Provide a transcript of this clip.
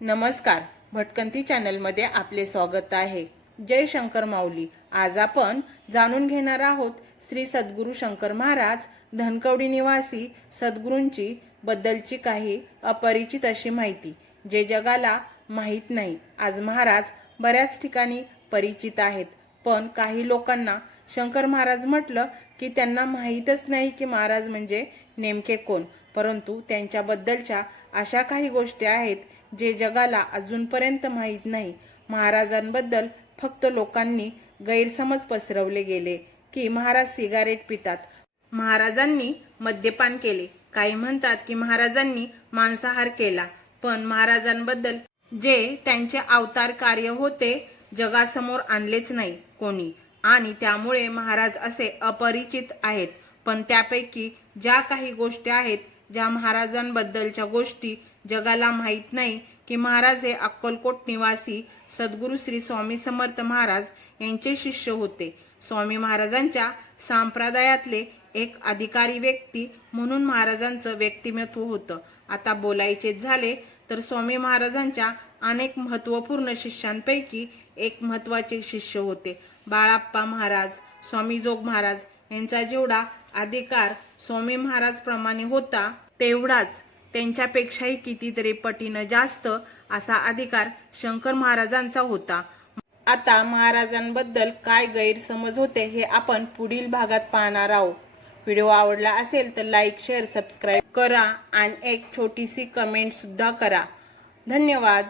नमस्कार. भटकंती चॅनलमध्ये आपले स्वागत आहे. जय शंकर माऊली. आज आपण जाणून घेणार आहोत श्री सद्गुरू शंकर महाराज धनकवडी निवासी सद्गुरूंची बद्दलची काही अपरिचित अशी माहिती जे जगाला माहीत नाही. आज महाराज बऱ्याच ठिकाणी परिचित आहेत पण काही लोकांना शंकर महाराज म्हटलं की त्यांना माहीतच नाही की महाराज म्हणजे नेमके कोण परंतु त्यांच्याबद्दलच्या अशा काही गोष्टी आहेत जे जगाला अजूनपर्यंत माहीत नाही. महाराजांबद्दल फक्त लोकांनी गैरसमज पसरवले गेले की महाराज सिगारेट पितात. महाराजांनी मद्यपान केले. काही म्हणतात की महाराजांनी मांसाहार केला पण महाराजांबद्दल जे त्यांचे अवतार कार्य होते जगासमोर आणलेच नाही कोणी. आणि त्यामुळे महाराज असे अपरिचित आहेत. पण त्यापैकी ज्या काही गोष्टी आहेत ज्या महाराजांबद्दलच्या गोष्टी जगाला माहीत नाही की महाराज हे अक्कलकोट निवासी सद्गुरू श्री स्वामी समर्थ महाराज यांचे शिष्य होते. स्वामी महाराजांच्या संप्रदायातले एक अधिकारी व्यक्ती म्हणून महाराजांचं व्यक्तिमत्व होतं. आता बोलायचे झाले तर स्वामी महाराजांच्या अनेक महत्त्वपूर्ण शिष्यांपैकी एक महत्त्वाचे शिष्य होते. बाळाप्पा महाराज स्वामी जोग महाराज यांचा जेवढा अधिकार स्वामी महाराज प्रमाणे होता तेवढाच त्यांच्यापेक्षाही कितीतरी पटीनं जास्त असा अधिकार शंकर महाराजांचा होता. आता महाराजांबद्दल काय गैरसमज होते हे आपण पुढील भागात पाहणार आहोत. व्हिडिओ आवडला असेल तर लाईक शेअर सबस्क्राईब करा आणि एक छोटीशी कमेंट सुद्धा करा. धन्यवाद.